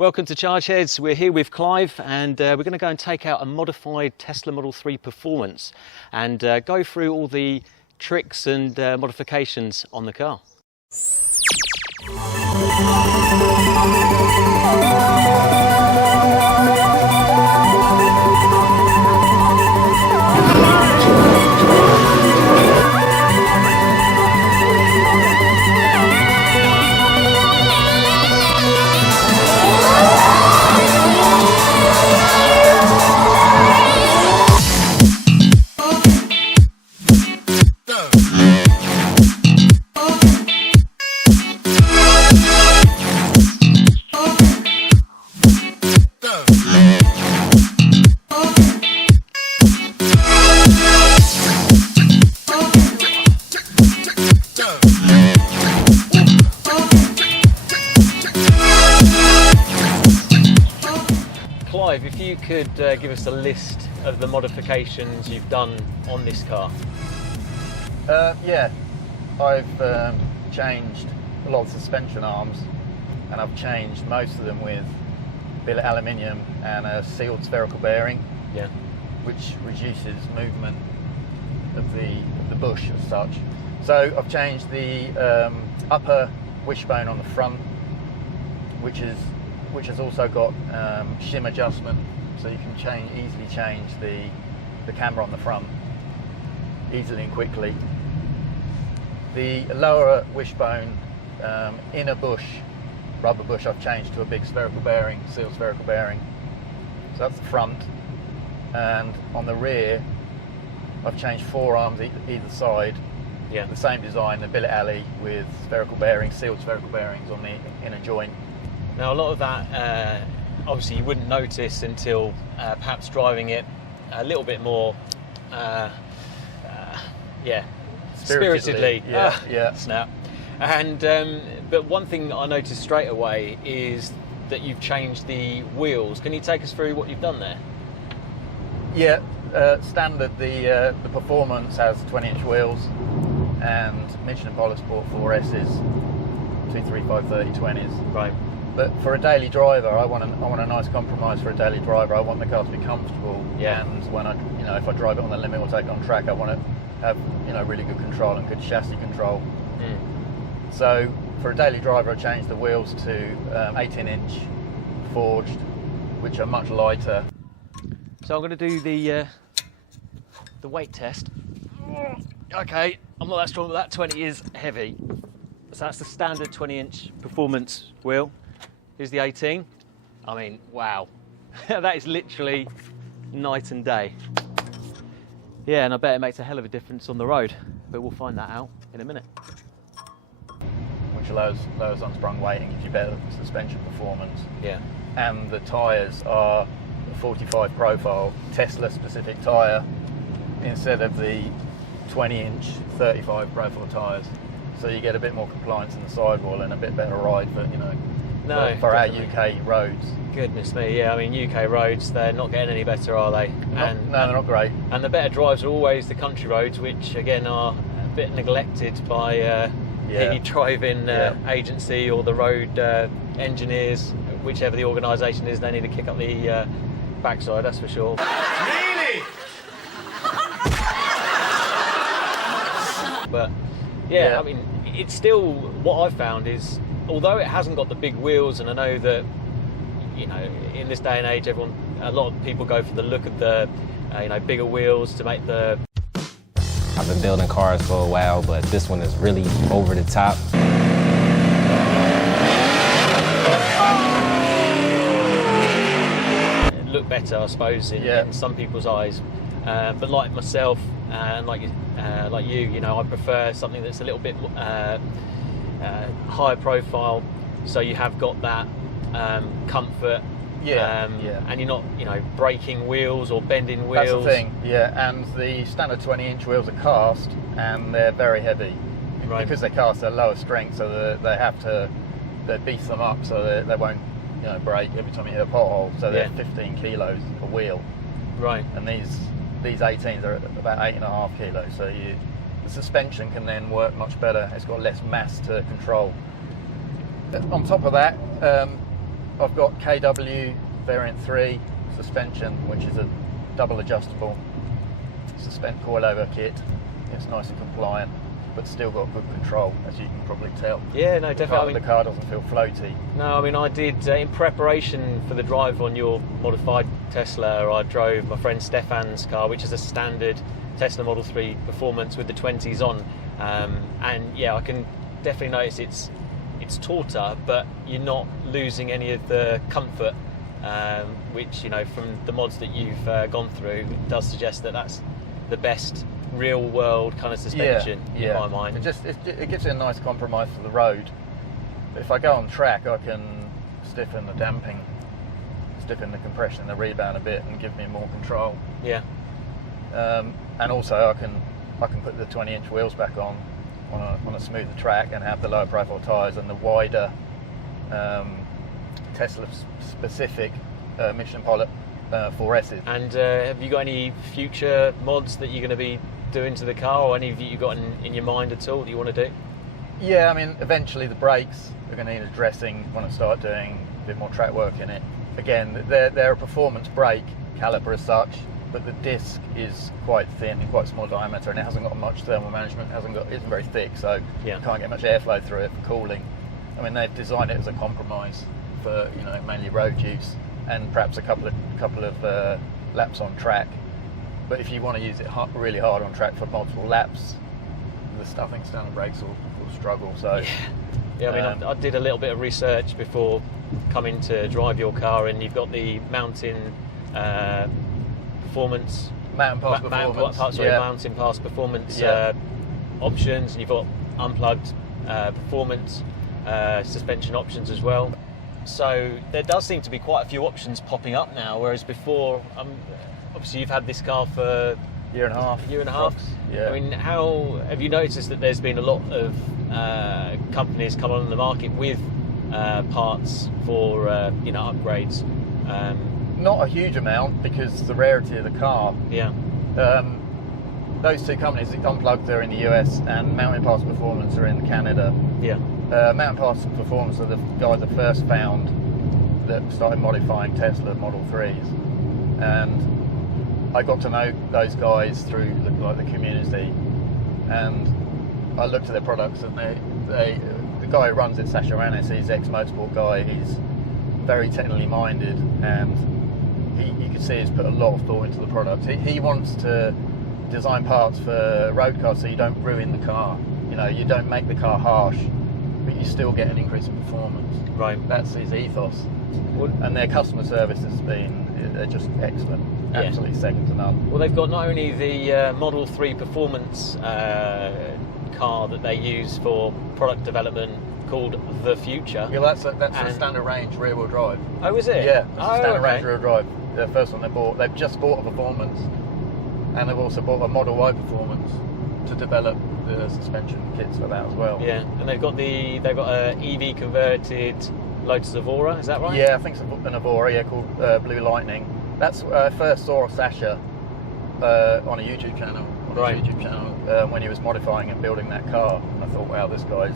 Welcome to Chargeheads. We're here with Clive and we're going to go and take out a modified Tesla Model 3 Performance and go through all the tricks and modifications on the car. Clive, if you could give us a list of the modifications you've done on this car. Yeah, I've changed a lot of suspension arms, and I've changed most of them with billet aluminium and a sealed spherical bearing, Yeah. which reduces movement of the bush as such. So I've changed the upper wishbone on the front, which has also got shim adjustment, so you can easily change the camber on the front easily and quickly. The lower wishbone inner bush, rubber bush, I've changed to a big spherical bearing, sealed spherical bearing. So that's the front, and on the rear I've changed four arms either side. Yeah. The same design, the billet alley with spherical bearings, sealed spherical bearings on the inner joint. Now a lot of that obviously you wouldn't notice until perhaps driving it a little bit more spiritedly. Yeah. Snap. And but one thing I noticed straight away is that you've changed the wheels. Can you take us through what you've done there? Yeah, standard the Performance has 20-inch wheels, and Michelin Polysport 4S's 235/30/20s. Right. But for a daily driver, I want a nice compromise for a daily driver. I want the car to be comfortable, Yeah. and when if I drive it on the limit or take it on track, I want to have really good control and good chassis control. So for a daily driver, I changed the wheels to 18-inch forged, which are much lighter. So I'm going to do the weight test. Okay, I'm not that strong, but that 20 is heavy. So that's the standard 20-inch Performance wheel. Here's the 18. I mean, wow. That is literally night and day. Yeah, and I bet it makes a hell of a difference on the road, but we'll find that out in a minute. Which lowers unsprung weight and gives you better suspension performance. Yeah. And the tyres are a 45 profile Tesla specific tyre instead of the 20-inch 35 profile tyres. So you get a bit more compliance in the sidewall and a bit better ride for for our UK roads. Goodness me, yeah. I mean, UK roads, they're not getting any better, are they? No, they're not great. And the better drives are always the country roads, which again are a bit neglected by any driving agency or the road engineers, whichever the organisation is. They need to kick up the backside, that's for sure. But yeah, I mean, it's still, what I've found is, although it hasn't got the big wheels, and I know that in this day and age, a lot of people go for the look of the bigger wheels to make the. I've been building cars for a while, but this one is really over the top. Look better, I suppose, in some people's eyes. But like myself and like you, I prefer something that's a little bit higher profile, so you have got that comfort. And you're not, breaking wheels or bending wheels. That's the thing. Yeah, and the standard 20-inch wheels are cast, and they're very heavy. Right. Because they're cast, they're lower strength, so they beef them up so they won't break every time you hit a pothole. So they're 15 kilos a wheel. Right. And these 18s are about 8.5 kilos. So the suspension can then work much better. It's got less mass to control. On top of that, I've got KW variant 3 suspension, which is a double adjustable coilover kit. It's nice and compliant, but still got good control, as you can probably tell. Yeah, no, definitely. The car doesn't feel floaty. No, I mean, I did, in preparation for the drive on your modified Tesla, I drove my friend Stefan's car, which is a standard Tesla Model 3 Performance with the 20s on. And yeah, I can definitely notice it's tauter, but you're not losing any of the comfort, which, you know, from the mods that you've gone through, does suggest that that's the best real world kind of suspension in my mind. It gives you a nice compromise for the road. If I go on track, I can stiffen the damping, stiffen the compression, the rebound a bit, and give me more control. Yeah. And also I can put the 20-inch wheels back on a smoother track and have the lower profile tyres and the wider Tesla specific Michelin Pilot 4S's. And have you got any future mods that you're going to be doing to the car, or any of you got in your mind at all that you want to do? Yeah, I mean, eventually the brakes are going to need addressing when I start doing a bit more track work in it. Again, they're a performance brake caliper as such, but the disc is quite thin and quite small diameter, and it hasn't got much thermal management. Isn't very thick, so you can't get much airflow through it for cooling. I mean, they've designed it as a compromise for, you know, mainly road use and perhaps a couple of laps on track. But if you want to use it really hard on track for multiple laps, the stuffing standard brakes will struggle. So yeah, I mean, I did a little bit of research before coming to drive your car, and you've got the mountain performance, mountain pass performance options, and you've got unplugged performance suspension options as well. So there does seem to be quite a few options popping up now, whereas before, obviously you've had this car for year and a half. Yeah. I mean, how have you noticed that there's been a lot of companies come on the market with parts for upgrades? Not a huge amount, because the rarity of the car. Yeah. Those two companies, Unplugged, are in the US, and Mountain Pass Performance are in Canada. Yeah. Mountain Pass Performance are the guys that first found that started modifying Tesla Model 3s, and I got to know those guys through the community, and I looked at their products, and the guy who runs it, Sasha Ranis, he's ex-motorsport guy. He's very technically minded, and you can see he's put a lot of thought into the product. He wants to design parts for road cars so you don't ruin the car. You know, you don't make the car harsh, but you still get an increase in performance. Right. That's his ethos. And their customer service has been, they're just excellent. Absolutely second to none. Well, they've got not only the Model 3 Performance car that they use for product development called The Future. Yeah, that's a standard range rear wheel drive. Oh, is it? Yeah, that's a standard range rear wheel drive. The first one they bought. They've just bought a Performance, and they've also bought a Model Y Performance to develop the suspension kits for that as well. Yeah, and they've got a EV converted Lotus Evora. Is that right? Yeah, I think it's an Evora, called Blue Lightning. That's I first saw Sasha on a YouTube channel. When he was modifying and building that car, and I thought, wow, this guy's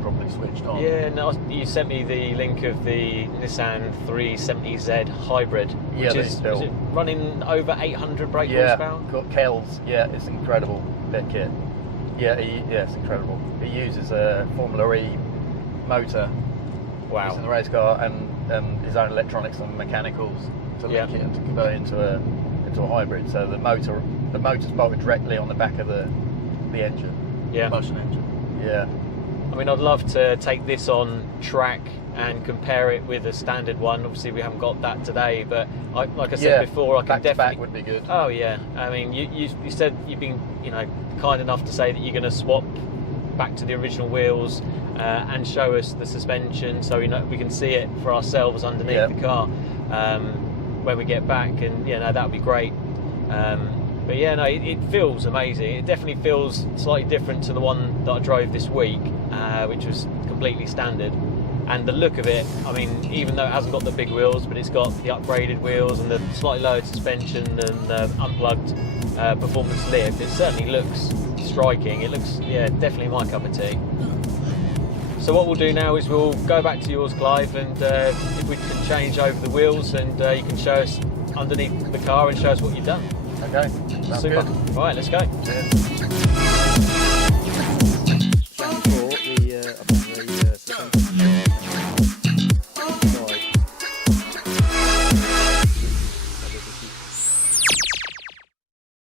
probably switched on. Yeah, no, you sent me the link of the Nissan 370Z hybrid, which is it running over 800 brake horsepower? Yeah, got Kells. Yeah, it's incredible, that kit. Yeah, it's incredible. He uses a Formula E motor. Wow. In the race car, and his own electronics and mechanicals to link it and to convert into a hybrid. So the motor's bolted directly on the back of the engine. Yeah. Combustion engine. Yeah. I mean, I'd love to take this on track and compare it with a standard one. Obviously, we haven't got that today, but like I said before, I can definitely. Back would be good. Oh yeah. I mean, you said you've been kind enough to say that you're going to swap back to the original wheels and show us the suspension, so we can see it for ourselves underneath the car when we get back, and that would be great. But yeah, no, it feels amazing. It definitely feels slightly different to the one that I drove this week, which was completely standard. And the look of it, I mean, even though it hasn't got the big wheels, but it's got the upgraded wheels and the slightly lower suspension and the unplugged performance lift, it certainly looks striking. It looks, definitely my cup of tea. So what we'll do now is we'll go back to yours, Clive, and if we can change over the wheels, and you can show us underneath the car and show us what you've done. Okay, sounds Super. good. Right, let's go. Yeah.